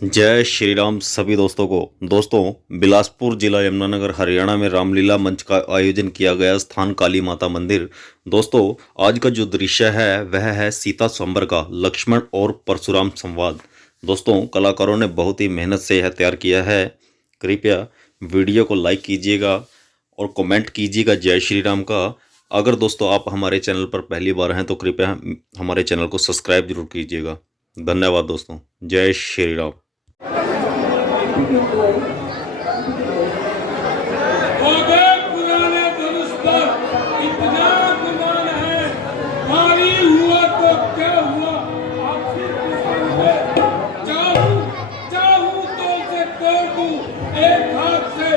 जय श्री राम सभी दोस्तों को। दोस्तों, बिलासपुर जिला यमुनानगर हरियाणा में रामलीला मंच का आयोजन किया गया स्थान काली माता मंदिर। दोस्तों, आज का जो दृश्य है वह है सीता स्वयंवर का लक्ष्मण और परशुराम संवाद। दोस्तों, कलाकारों ने बहुत ही मेहनत से यह तैयार किया है। कृपया वीडियो को लाइक कीजिएगा और कमेंट कीजिएगा जय श्री राम का। अगर दोस्तों आप हमारे चैनल पर पहली बार हैं तो कृपया हमारे चैनल को सब्सक्राइब जरूर कीजिएगा। धन्यवाद दोस्तों। जय श्री राम। हो गए पुराने धनुष पर इतना गुमान है, भारी हुआ तो क्या हुआ, आखिर पसंद है। चाहूं तो उसे तोड़ दूं एक हाथ से,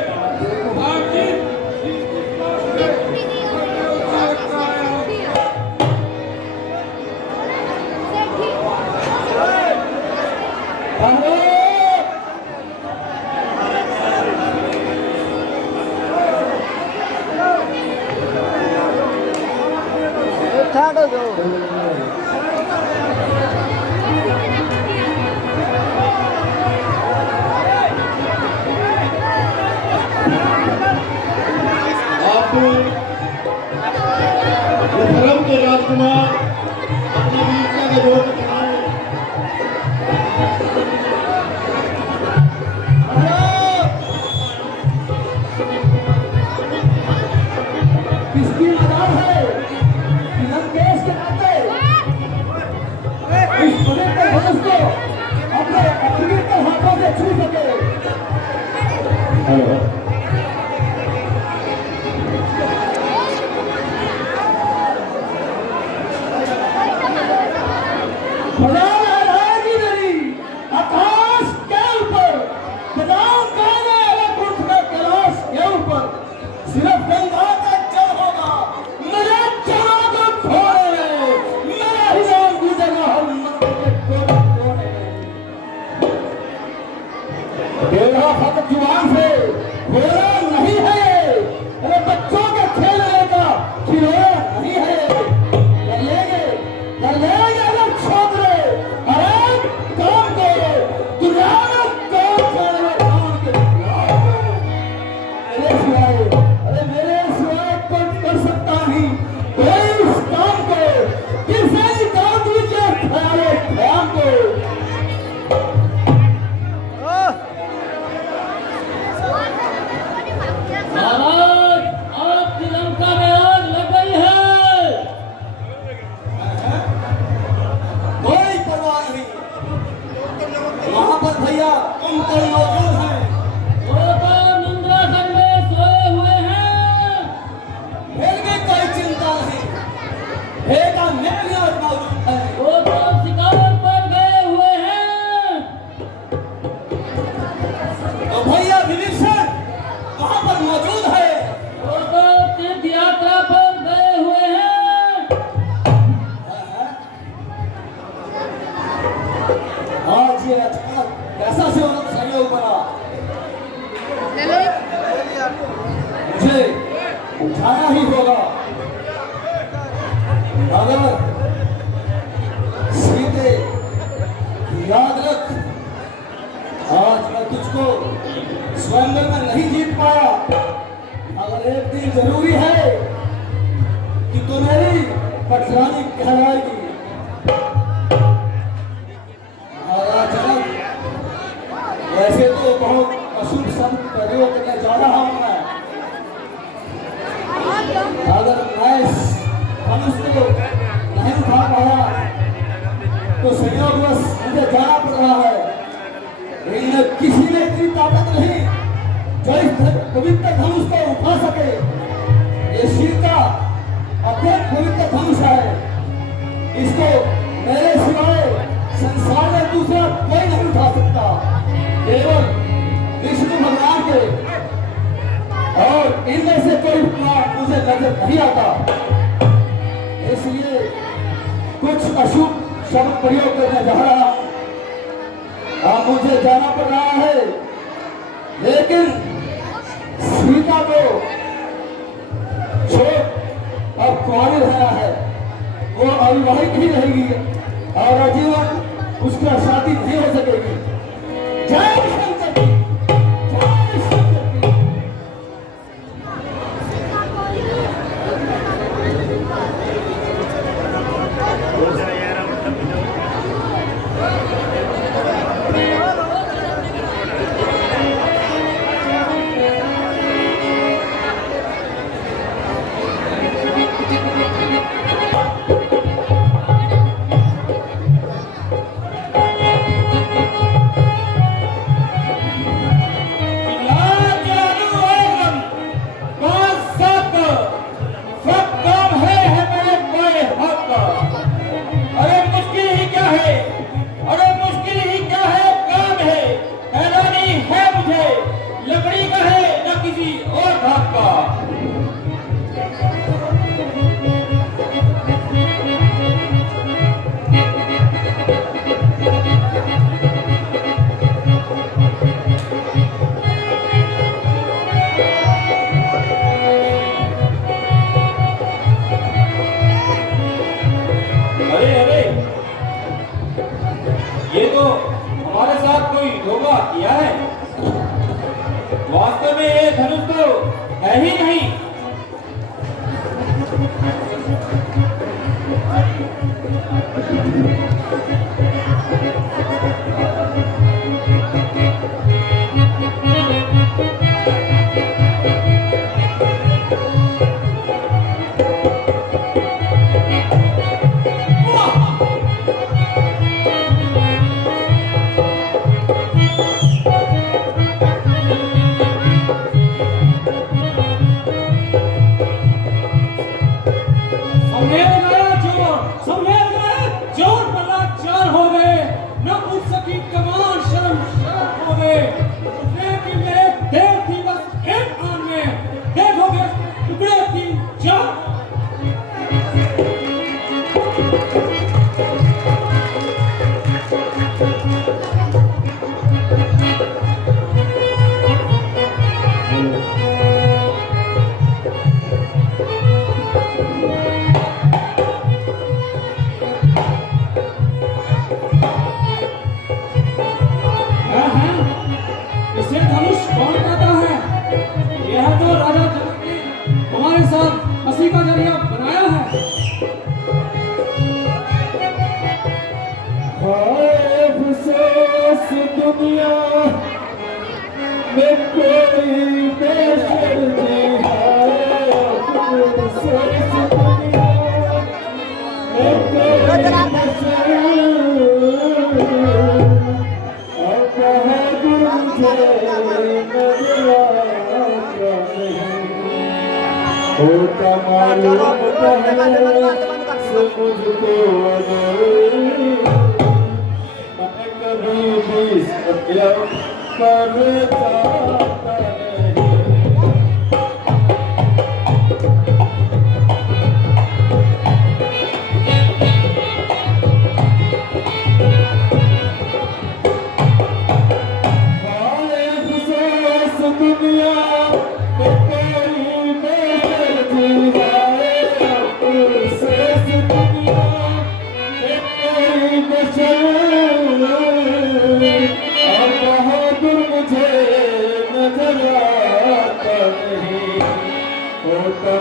आखिर इस बात से रखा है। छाड़ो दो। धर्म के राजकुमार अपनी वीरता के जोर दिखाए। किसकी मदद है? लंकेश के नाते इस पवित्र धनुष को अपने अपवित्र हाथों से छू सके। हेलो, खुदा लहराएगी मेरी आकाश के ऊपर, बदाम खाने वाले कुंठ में कैलाश के ऊपर, सिर्फ गंगा का जल होगा मेरे चरणों को छोड़े, मेरा ही नाम गूंजेगा हर मंदिर के कोने कोने। तेरा हक जुबान से बोला नहीं है, अरे बच्चों के खेलने का खिलौना नहीं है। कर लेंगे अगर छोकरे हर एक काम को, दुनिया में काम करने काम के मेरे सिवाय कोई कर सकता नहीं कोई इस काम को, फिर से निकाल दीजिए ख्याल को। महाराज, आपकी लंका में आग लग गई है। कोई परवाह नहीं, वहां पर भैया तुम कल मौजूद हैं। वो तो निंद्रासन में सोए हुए हैं, फिर भी कोई चिंता नहीं, भेगा मेरे और मौजूद है। वो तो शिकार पर गए हुए हैं। तो भैया विभीषण वहां पर मौजूद है। वो तो तीर्थ यात्रा पर गए हुए हैं। आज ये अचानक कैसा से सहयोग बना, मुझे उठाना ही होगा। अगर सीते याद रख, आज मैं तुझको स्वयंवर में नहीं जीत पाया, अगर एक दिन जरूरी है कि तू मेरी पटरानी कहलाएगी। वैसे तो बहुत अशुभ शब्द प्रयोग करने जा रहा हूं मैं, अगर मैं धनुष को नहीं उठा पाया तो संयोगवश मुझे जाना पड़ रहा है। लेकिन किसी में इतनी ताकत नहीं जो इस पवित्र धनुष को उठा सके। ये सीता अत्यंत पवित्र धनुष है, इसको मेरे सिवाय संसार में दूसरा कोई नहीं उठा सकता, केवल विष्णु भगवान के, और इनमें से कोई प्राण मुझे नजर नहीं आता। इसलिए कुछ अशुभ शब्द प्रयोग करने जा रहा, अब मुझे जाना पड़ रहा है। लेकिन सीता को छोड़ अब कुंवारी रहना है, वो अविवाहित ही रहेगी और आजीवन उसका शादी नहीं हो सकेगी। हमारे साथ कोई धोखा किया है? वास्तव में ये धनुष तो है ही नहीं।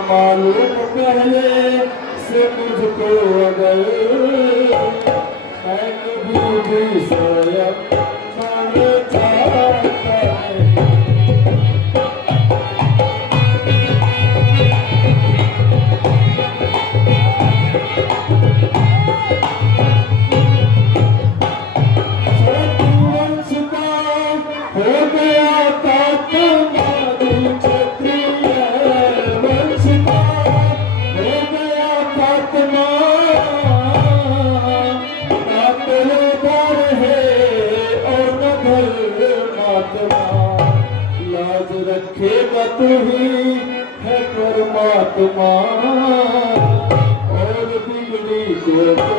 मालूम पहले से मुझको अगर मैं कभी भी स्वयं मर जाता रखेगा तू ही है परमात्मा और बिगड़ी को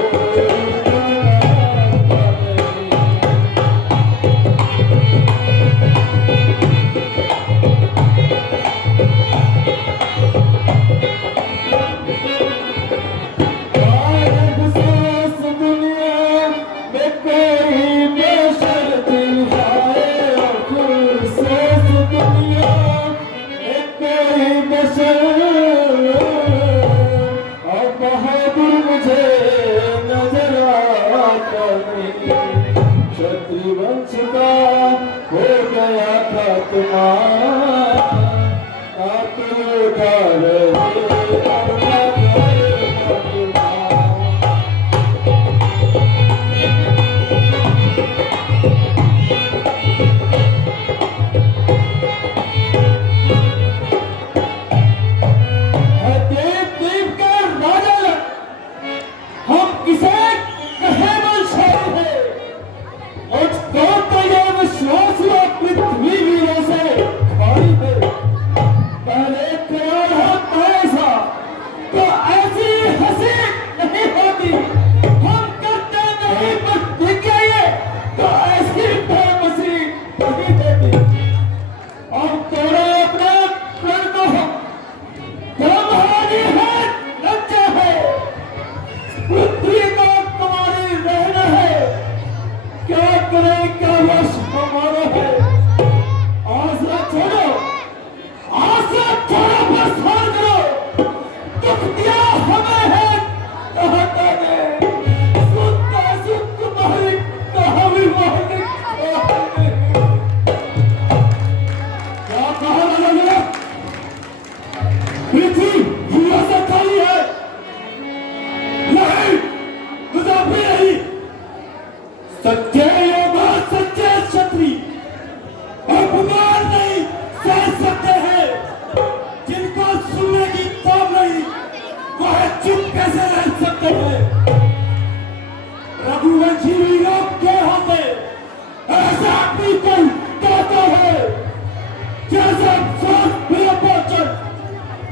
वंश का हो गया खात्मा आप उठा पहले ख्याल है भी कोई कहता है जैसे सात मेरा बचन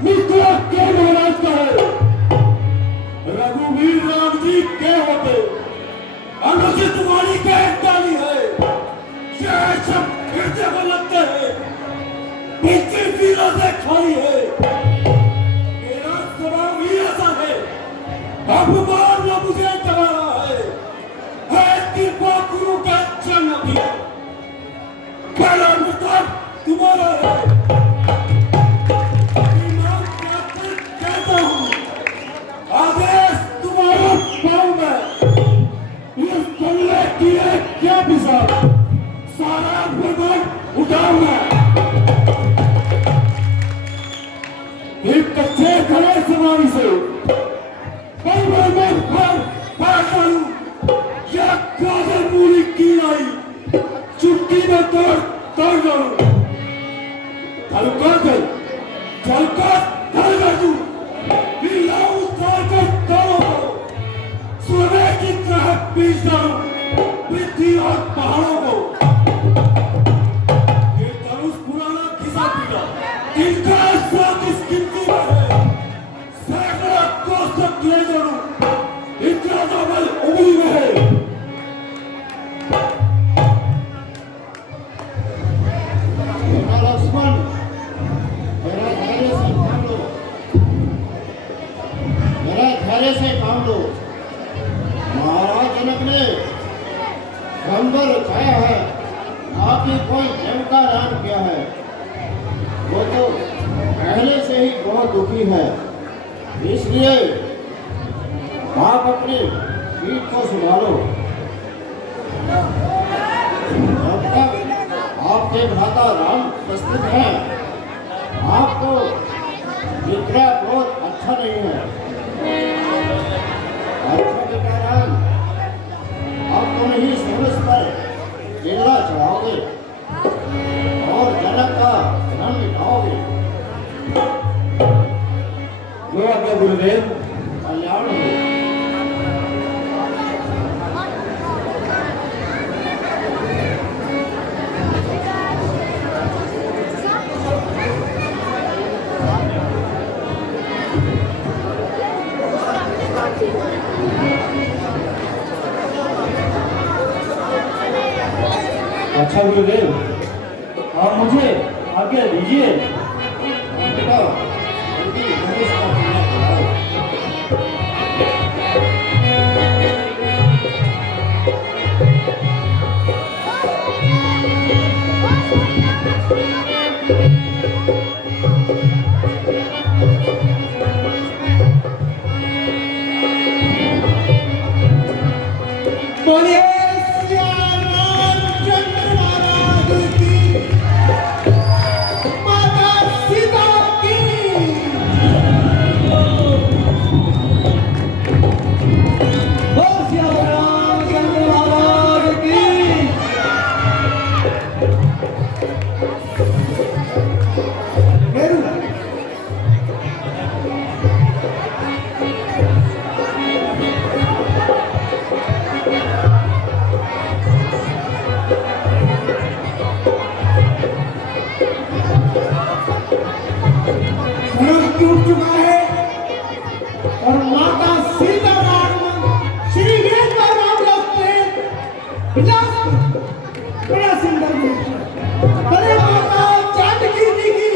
मित्रा के महाराज का है। रघुवीर राम जी के होते अनुचित वाणी का एक डाली है, यह सब हृदय में लगते हैं, पृथ्वी वीरों से खाली है। मेरा स्वभाव ही ऐसा है, अब मारना मुझे चला रहा है कृपा गुरु का जन्म भी पहला मुताब तुम्हारा है। मैं कहता हूँ आदेश तुम्हारा पाऊं मैं, इस कल्ले की है क्या बिसार, सारा बर्बाद उठाऊं मैं। एक कच्चे खड़े सवारी से कई बार मैं पार करूं, या काजल पूरी की लाई चुटकी में तोड़ डालूं। हल्का कर धर कर दूं, लाऊं तोड़ कर तोड़ो, सोने की तरह पीस डालूं पृथ्वी और पहाड़ों को। ये धनुष पुराना घिसा पीटा, इनका साथ इस गिनती में है, सैकड़ों कोस तक ले जोड़ूं, इतना तो बल उंगली में है। लक्ष्मण मेरा धैर्य से काम लो। महाराज जनक ने गंभीर छाया है, आपकी कोई देवता राम किया है, वो तो पहले से ही बहुत दुखी है, इसलिए आप अपनी सीट को संभालो। जब तक आपके भ्राता राम प्रस्तुत हैं, आपको इतना क्रोध अच्छा नहीं है। अच्छा बेटा राम, अब तुम ही सूरज पर केला चढ़ाओगे और जनक का धन मिटाओगे। जो आज्ञा गुरुदेव। कल्याण हो। अच्छा गुरुदेव, आप मुझे आज्ञा दीजिए। बेटा जल्दी धनुष का कीला चढ़ाओ। बोलिए टूट चुका है और माता सीता श्री वेद का नाम रखते बड़ा सुंदर बड़े माता जानकी जी की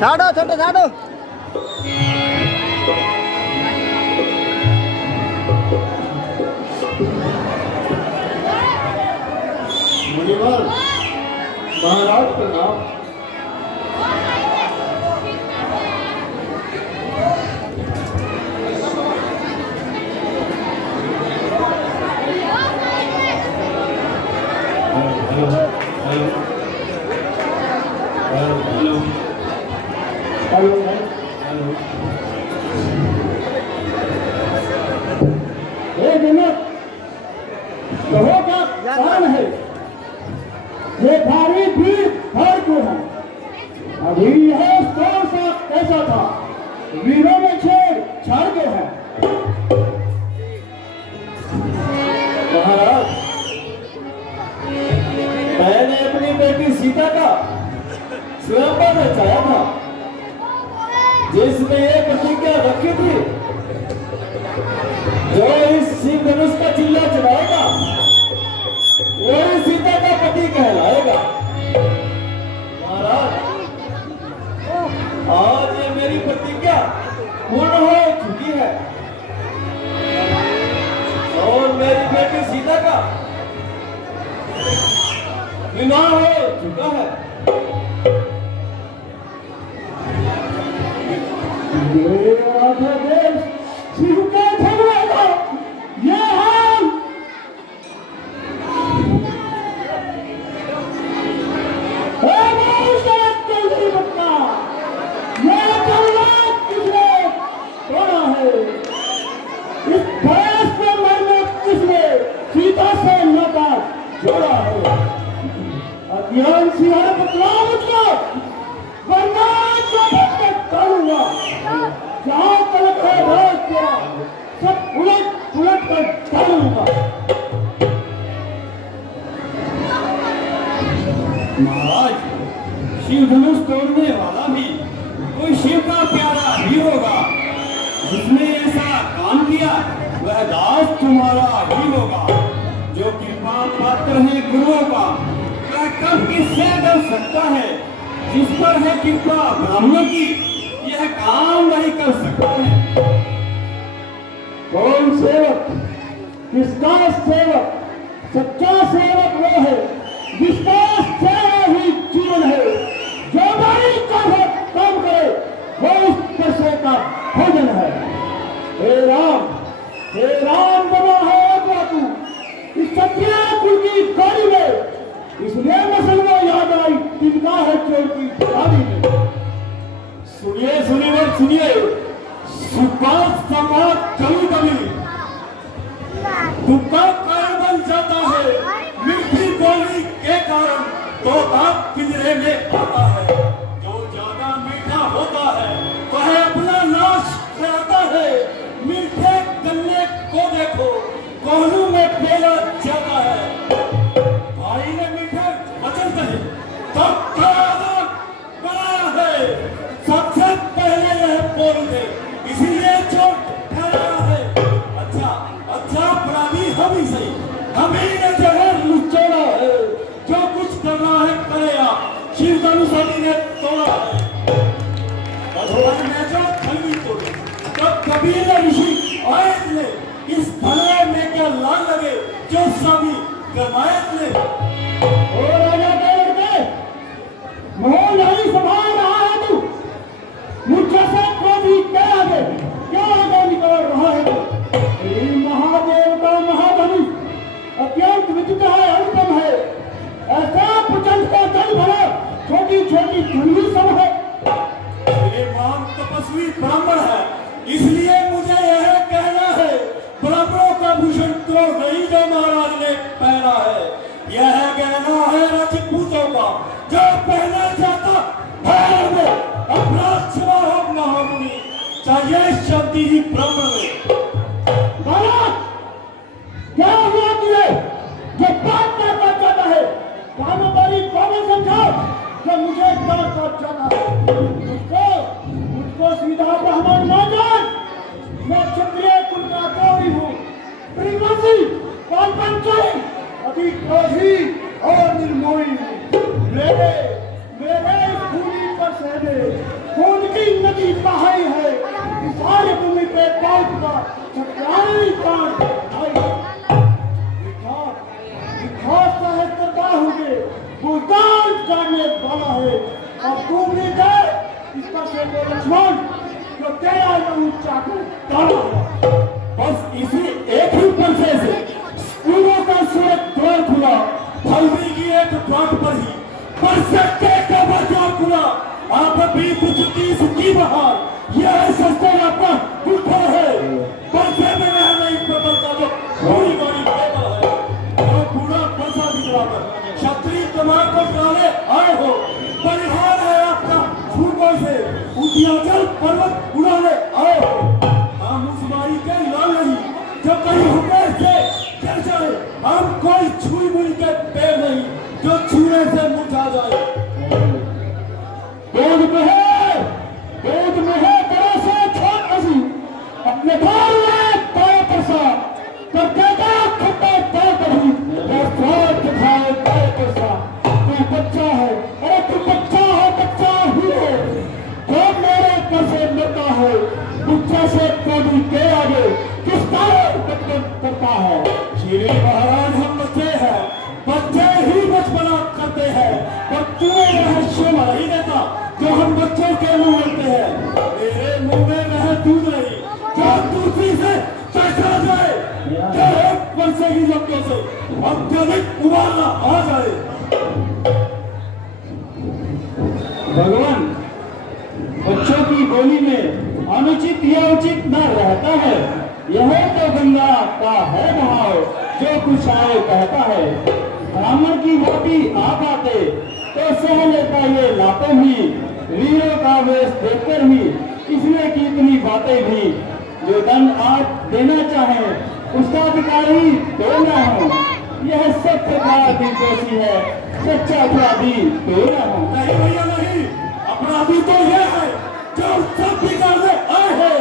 छाड़ो छोटे छाड़ो मुनिवर महाराज प्रणाम। कहो क्या कारण है? ये भारी भीड़ भाड़ क्यों है? अभी यह स्टोर सा कैसा था? वीरों में छेड़ छाड़ गए हैं। महाराज, मैंने अपनी बेटी सीता का स्वयंवर रचाया था, जिसमें ये प्रतिज्ञा रखी थी, जो इस शिव धनुष का चिल्ला चलाएगा वही सीता का पति कहलाएगा। महाराज, आज ये मेरी प्रतिज्ञा पूर्ण हो चुकी है और मेरी बेटी सीता का विवाह हो चुका है। शिव के झगड़े को ये हाल सीता से नाता जोड़ा है। अज्ञान सिंह बतलाओ मुझको, वरना करूंगा। जहां तलक है राज तेरा, सब उलट पुलट कर डालूंगा। महाराज, शिव धनुष तोड़ने वाला भी कोई शिव का प्यारा ही होगा। जिसने ऐसा काम किया वह दास तुम्हारा ही होगा। जो कृपा पात्र है गुरुओं का, वह कब किससे डर सकता है? जिस पर है कृपा ब्राह्मणों की, यह काम नहीं कर सकता है। कौन सेवक? किसका सेवक? सच्चा सेवक वो है जिसका सेवा ही जीवन है। जो बड़ी काम करे वो उस पैसे का भोजन है। हे राम बना है तू इस सत्या कुल की गाड़ी में, इसलिए मुसलमान याद आई तिनका है चोर की गाड़ी में। सुनिए सुनिए, सुपात समात कभी कभी दुखा कारण बन जाता है। मीठी बोली के कारण तो आप पिंजरे में आता है। जो ज्यादा मीठा होता है वह अपना नाश कराता है। मीठे गन्ने को देखो, कोहनू में पेला जाता है। भाई ने मीठे वचन कहे तब बनाया है। सबसे पहले यह बोल दे, इसीलिए चोट ठहराया है। अच्छा अपराधी हम ही सही, हम ही ने जहर लुचोड़ा है। जो कुछ करना है करेगा, शिव धनुष ने तोड़ा है। भगवान ने जो खलवी तोड़ी, तो कबीर ऋषि आए ने इस भले में क्या लाल लगे जो सभी गमायत ने। ओ राजा के मोहन नहीं संभाल रहा है तू, मुझसे को भी क्या आगे निकल रहा है तू। महादेव का महाधनुष अत्यंत विचित्र है, अनुपम है। ऐसा प्रचंड का जल भरा छोटी छोटी धनुष सब है। ये महान तपस्वी ब्राह्मण है, इसलिए मुझे यह कहना है, ब्राह्मणों का भूषण तो नहीं जो महाराज ने पहना है। यह कहना है राजपूतों का, जो पहना जाता भैरव में अपराध क्षमा हो महामुनि, चाहिए शब्द ही ब्राह्मण में। क्या हुआ तुझे जो बात करता अति क्रोधी और निर्मोही मेरे मेरे खूनी पर सहने खून की नदी बहाई है इस सारी भूमि पे पहुंच का चक्राई कांड सहस्त्रता होंगे भूटान जाने वाला है और तुम भी गए इस पर से वो लक्ष्मण जो तेरा नहीं चाकू डाला है बस इसी एक ही पंचे से स्कूलों का सूरज द्वार खुला फलवी की एक द्वार पर ही पर सकते का बाजार खुला आप भी कुछ की सुखी बहार यह सस्ते पर उठा है पंचे में रह नहीं बदलता जो थोड़ी बड़ी पेपर है जो पूरा पंचा दिखलाकर क्षत्रिय कमान को डाले आए हो परिहार है आपका फूलों से उद्याचल पर्वत उड़ाने आए हो हम उस मारी के लाल नहीं जो कहीं हुक्म से चल जाए हम कोई छुई मुई के पेड़ नहीं जो छूने से मुरझा जाए दूध में है बड़ा सा छोट असी अपने भार में पाए प्रसाद पर देगा खट्टा पाए कभी और स्वाद दिखाए पाए प्रसाद तू बच्चा है अरे तू बच्चा ही है जो मेरे पर से मरता है बच्चा से कभी के आगे किस तरह बचपन करता है श्री महाराज हम बच्चे हैं बच्चे ही बचपना करते हैं पर तुम्हें रहस्य नहीं देता जो हम बच्चों के मुंह लेते हैं मेरे मुंह में वह दूध नहीं जो दूसरी से चढ़ा जाए जो एक वर्षे की लपटों से अत्यधिक उबालना आ जाए भगवान बच्चों की बोली में अनुचित या उचित न रहता है यह तो गंगा का है भाव जो कुछ आए कहता है ब्राह्मण की रोटी आप आते तो सह लेता ये लाते भी वीरों का वेश देखकर ही इसमें की इतनी बातें भी जो दंड आप देना चाहे उसका अधिकारी तो न हो यह सत्य का दोषी है सच्चा अपराधी तो न हो नहीं भैया नहीं अपराधी तो यह है जो सब निकालने आए हैं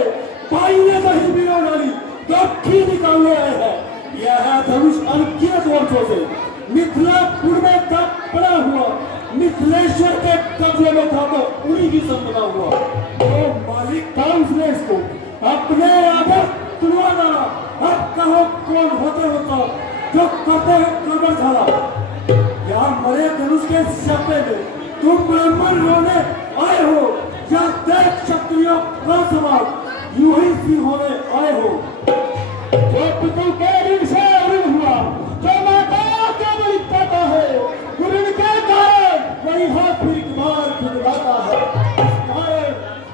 भाई ने नहीं बिना डाली गठी निकालने आए हैं यह है धनुष अनगिनत वर्षों से मिथिलापुर में तब पड़ा हुआ मिथिलेश्वर के कब्जे में था तो उन्हीं की संपदा हुआ तो मालिक था उसने इसको अपने आदर तुलवा डाला अब कहो कौन होते होता जो करते हैं कबर झाला यहाँ मरे धनुष के सपने में तुम ब्राह्मण रोने आए हो या देख क्षत्रियों का समाज यूं ही सी होने आए हो जो पितु के ऋण से ऋण हुआ जो माता के बलि पाता है ऋण के कारण वही हाथ फिर बार खिलवाता है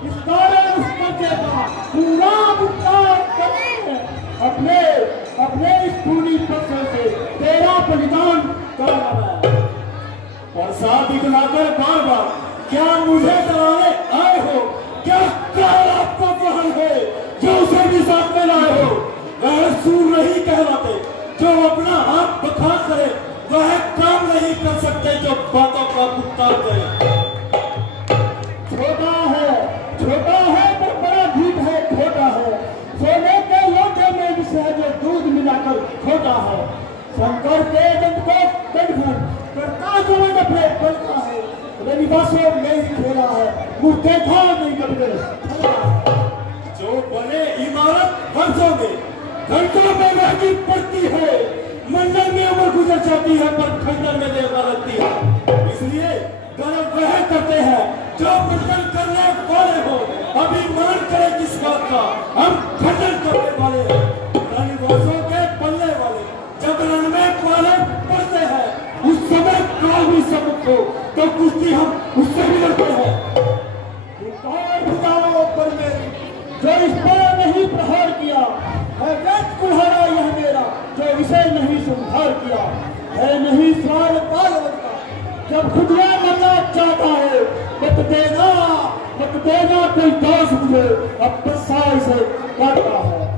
इस कारण उस बच्चे का पूरा भुगतान करते हैं अपने इस खूनी पत्थर से तेरा बलिदान करना है और साथ दिखलाकर बार बार क्या मुझे डराने आए हो क्या काल आपका बहन है जो उसे भी साथ में लाए हो वह सूर नहीं कहलाते जो अपना हाथ बखा करे वह काम नहीं कर सकते जो बातों का भुगतान करे छोटा है पर बड़ा भीत है छोटा है सोने के लोटे में विष है जो दूध मिलाकर खोटा है शंकर के दंड को दंड करता जो अपने बनता है रविवासों में ही खेला है वो देखा नहीं कभी जो बने इमारत वर्षों में घंटों में महंगी पड़ती है मंडल में उम्र गुजर जाती है पर खंडन में देवता लगती है इसलिए गर्व वह करते हैं जो मंडल करने वाले हो अभिमान करे किस बात का हम खंडन करने वाले हैं रविवासों के पलने वाले जब रण में पाले पड़ते हैं उस समय काल भी सबक हो तो कुश्ती हम उससे भी लड़ते हैं पर मेरी जो इस पर नहीं प्रहार किया है व्यक्त कुल्हाड़ा यह मेरा जो इसे नहीं संहार किया है नहीं सार पाल का जब खुदरा मरना चाहता है मत देना कोई दास मुझे अब बसाई से काटता है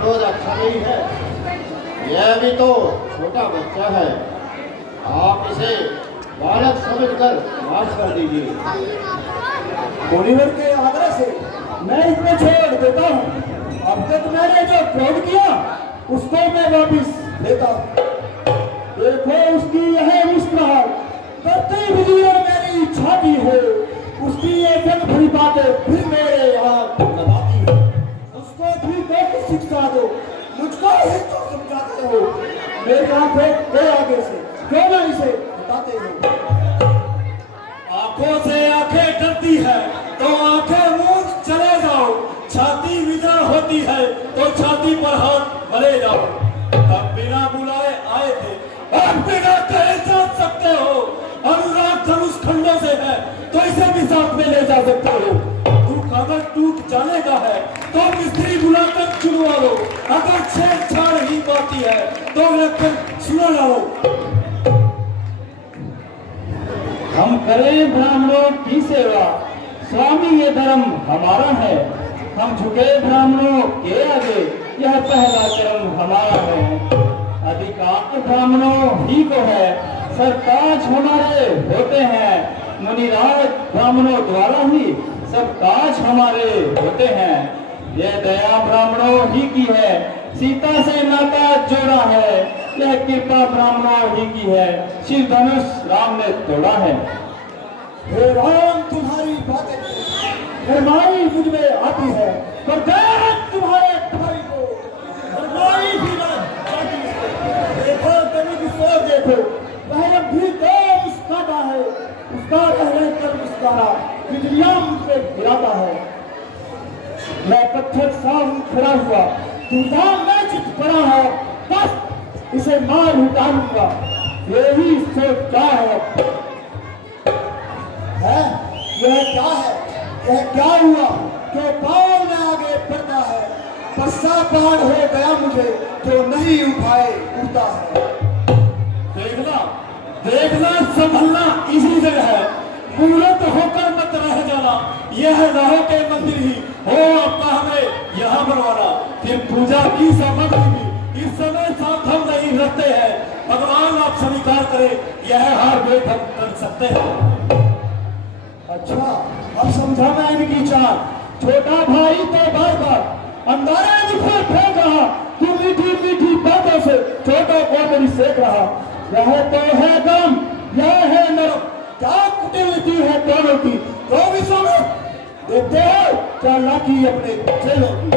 क्रोध अच्छा नहीं है यह भी तो छोटा बच्चा है, आप इसे बालक समझकर माफ कर दीजिए। मुनिवर के आग्रह से मैं इसको छोड़ देता हूँ। अब तक मैंने जो क्रोध किया उसको मैं वापिस लेता हूँ। देखो उसकी यह मुस्कुराहट करते हुए और मेरी छाती है, उसकी ये जग भरी बातें फिर मेरे यहाँ लगाती है। उसको भी तो शिक्षा दो, मुझको ही तो समझाते हो। मेरी आंखें के आगे से क्यों ना इसे बताते हो। आंखों से आंखें डरती है तो आंखें मूंद चले जाओ, छाती विजय होती है तो छाती पर हाथ भले जाओ। तब बिना बुलाए आए थे, अब बिना कहे जा सकते हो। अनुराग धनुष खंडों से है तो इसे भी साथ में ले जा सकते हो। दुख अगर टूट जाने का है तो मिस्त्री बुलाकर चुनवा लो। अगर छेड़छाड़ ही बाती है तो रखकर सुनो लो। हम करें ब्राह्मणों की सेवा, स्वामी ये धर्म हमारा है। हम झुके ब्राह्मणों के आगे, यह पहला चरण हमारा है। अधिकार ब्राह्मणों ही को है, सरताज हमारे होते हैं। मुनिराज ब्राह्मणों द्वारा ही सब काज हमारे होते हैं। यह दया ब्राह्मणों ही की है, सीता से नाता जोड़ा है। यह कृपा ब्राह्मणों ही की है, शिव धनुष राम ने तोड़ा है। हे राम तुम्हारी बातें फरमाई मुझ में आती है, पर तुम्हारे भाई को फरमाई भी ना आती है। देखो कभी किशोर देखो, वह अब भी तो मुस्कुराता है। उसका रहने पर मुस्कुरा बिजलियां मुझ पे गिराता है। मैं पत्थर सा हूँ खड़ा हुआ, धूमधाम में चित पड़ा है। बस इसे मार उतारूंगा, यही सोच क्या है? यह क्या है? यह क्या हुआ? क्यों पाँव में आगे बढ़ता है? पस्सा पार हो गया मुझे जो नहीं उठाए उठता है। देखना देखना संभलना इसी जगह है, मूर्त होकर मत रह जाना। यह राहों के मंदिर ही हो आपका हमें यहाँ बनवाना। फिर पूजा की सामग्री भी इस समय साथ हम नहीं रखते हैं। भगवान आप स्वीकार करें, यह हार भेंट हम कर सकते हैं। अच्छा अब समझा मैं इनकी चाल। छोटा भाई तो बार बार अंधारे मुझे फेंक रहा, तू मीठी मीठी बातों से छोटों को मेरी सेक रहा। यह तो है गम, यह है नरक, क्या कुटिलती है दोनों की। तो भी समझ देखते हो चालाकी अपने चेलों की।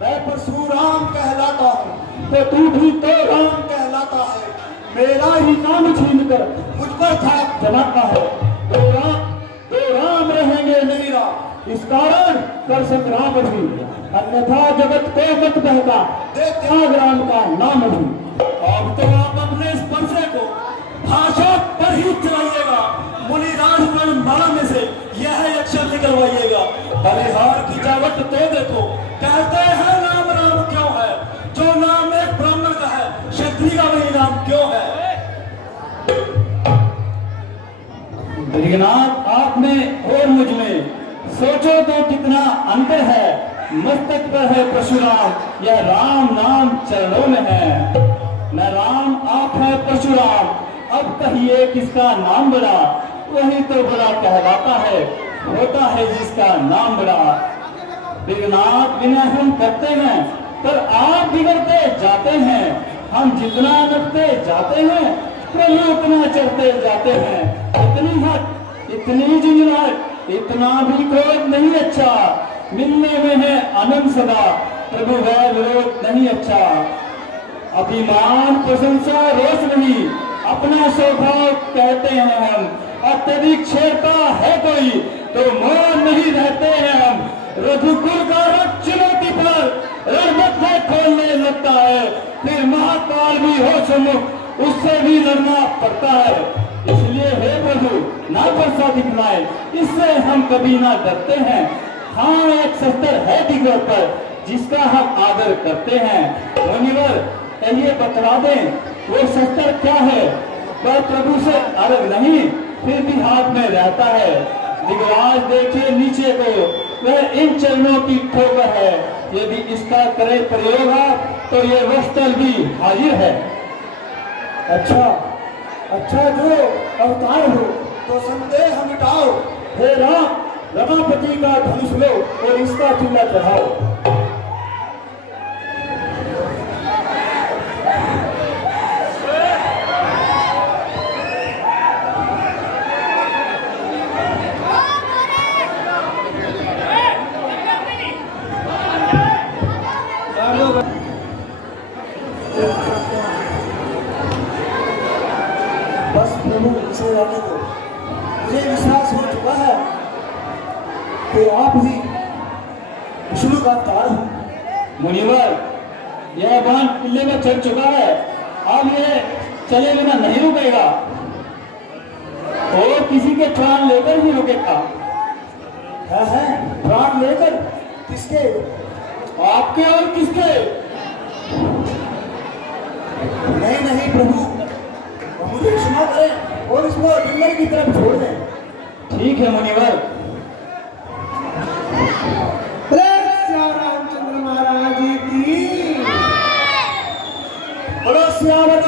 मैं परशुराम कहलाता हूँ तो तू भी तो राम कहलाता है। मेरा ही नाम छीन कर मुझ पर थाप जमाता है। तो राम रहेंगे नहीं राम, इस कारण कर संग्राम भी, अन्यथा जगत को मत बहका दे त्याग राम का नाम भी। अब तो आप अपने स्पर्शे को भाषा पर ही चलाइएगा। मुनिराज माला में से यह अक्षर निकलवाइएगा। बलिहार की जावट तो देखो, कहते हैं नाम राम क्यों है। जो नाम एक ब्राह्मण का है, क्षत्रिय का वही नाम क्यों है। मृगनाथ आप में और मुझ में सोचो तो कितना अंतर है। मस्तक पर है परशुराम, यह राम नाम चरणों में है। मैं राम आप है परशुराम, अब कहिए किसका नाम बड़ा। वही तो बड़ा कहलाता है, होता है जिसका नाम बड़ा। मृगनाथ विनय हम करते हैं पर आप बिगड़ते जाते हैं। हम जितना नपते जाते हैं प्रभु उतना चढ़ते जाते हैं। इतनी हट इतनी झुंझुनाहट, इतना भी क्रोध नहीं अच्छा। मिलने में है आनंद सदा, प्रभु वह विरोध नहीं अच्छा। अभिमान प्रशंसा रोष नहीं, अपना स्वभाव कहते हैं हम। अत्यधिक छेड़ता है कोई तो मौन नहीं रहते हैं हम। रघुकुल का रथ चुनौती पर रणमत में खोलने लगता है, फिर महाकाल भी हो सम्मुख उससे भी लड़ना पड़ता है। इसलिए हे प्रभु ना वर्षा दिखलाए, इससे हम कभी ना डरते हैं। हाँ एक शस्त्र है दिगों पर जिसका हम आदर करते हैं। मुनिवर कहिए बतला दें वो शस्त्र क्या है। वह प्रभु से अलग नहीं फिर भी हाथ में रहता है। दिगराज देखिए नीचे को, वह इन चरणों की ठोकर है। यदि इसका करे प्रयोग तो ये वस्त्र भी हाजिर है। अच्छा अच्छा, जो अवतार हो तो संदेह मिटाओ। हे राम, रमापति का धनुष लो और इसका चूल्हा चढ़ाओ। बस प्रभु, इसे रहने दो। मुझे विश्वास हो चुका है कि आप ही विष्णु का अवतार हो। मुनिवर, यह बाण किले में चढ़ चुका है, अब ये चले बिना नहीं रुकेगा और किसी के प्राण लेकर ही रुकेगा। है प्राण लेकर? किसके? आपके और किसके? नहीं नहीं प्रभु, मुझे क्षमा करें और इसको जंगल की तरफ छोड़ दें। ठीक है मुनिवर। रामचंद्र महाराज की बोलो, सियावर